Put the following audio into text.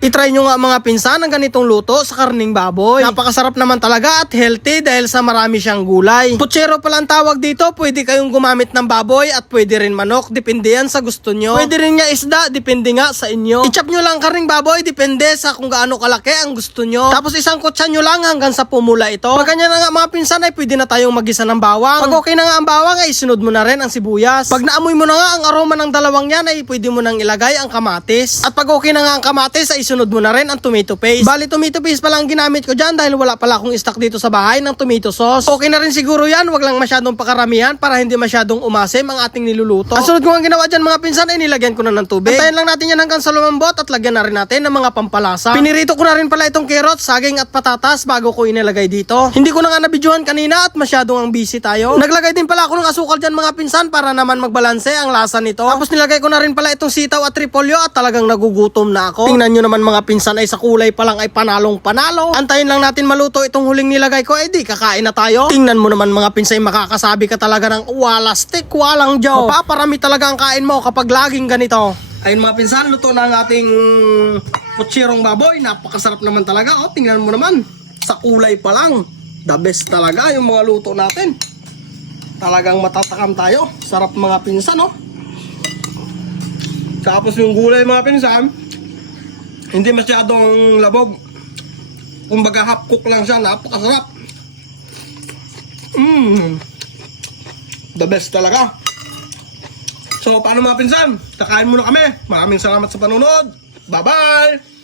Itry nyo nga mga pinsan ang ganitong luto sa karning baboy. Napakasarap naman talaga at healthy dahil sa marami siyang gulay. Putsero pala ang tawag dito, pwede kayong gumamit ng baboy at pwede rin manok, depende yan sa gusto nyo. Pwede rin nga isda, depende nga sa inyo. I-chop nyo lang karning baboy, depende sa kung gaano kalaki ang gusto nyo. Tapos isang kutsa nyo lang hanggang sa pumula ito. Pag ganyan na nga mga pinsan ay pwede na tayong magisa ng bawang. Pag okay na nga ang bawang ay sunod mo na rin ang sibuyas. Pag naamoy mo na nga ang aroma ng dalawang yan ay pwede mo nang ilagay ang kamatis. At pag okay na nga ang kamatis ay sunod mo na rin ang tomato paste. Bali tomato paste pala ang ginamit ko dyan dahil wala pala akong stock dito sa bahay ng tomato sauce. Okay na rin siguro yan, wag lang masyadong pakaramihan para hindi masyadong umasim ang ating niluluto. Ang sunod ko nga ginawa dyan mga pinsan ay nilagyan ko na ng tubig. Antayin lang natin yan hanggang sa lumambot at lagyan na rin natin ng mga pampalasa. Pinirito ko na rin pala itong carrots, saging at patatas bago ko inilagay dito. Hindi ko na nga nabidyohan kanina at masyadong ang busy tayo. Naglagay din pala ako ng asukal dyan mga pinsan para naman magbalanse ang lasa nito. Tapos nilagay ko na rin pala itong sitaw at repolyo at talagang nagugutom na ako. Tingnan nyo naman mga pinsan ay sa kulay pa lang ay panalong panalo. Antayin lang natin maluto itong huling nilagay ko, eh di kakain na tayo. Tingnan mo naman mga pinsan, makakasabi ka talaga ng wala stick, walang joke. Mapaparami talaga ang kain mo kapag laging ganito. Ayun mga pinsan, luto na ang ating putsirong baboy. Napakasarap naman talaga. Oh, tingnan mo naman. Sa kulay pa lang. The best talaga yung mga luto natin. Talagang matatakam tayo. Sarap mga pinsan, oh. Tapos yung gulay mga pinsan, hindi masyadong labog. Kumbaga half cook lang siya, napakasarap. Mmm. The best talaga. So, paano mga pinsan? Kakain muna kami. Maraming salamat sa panunod. Bye-bye!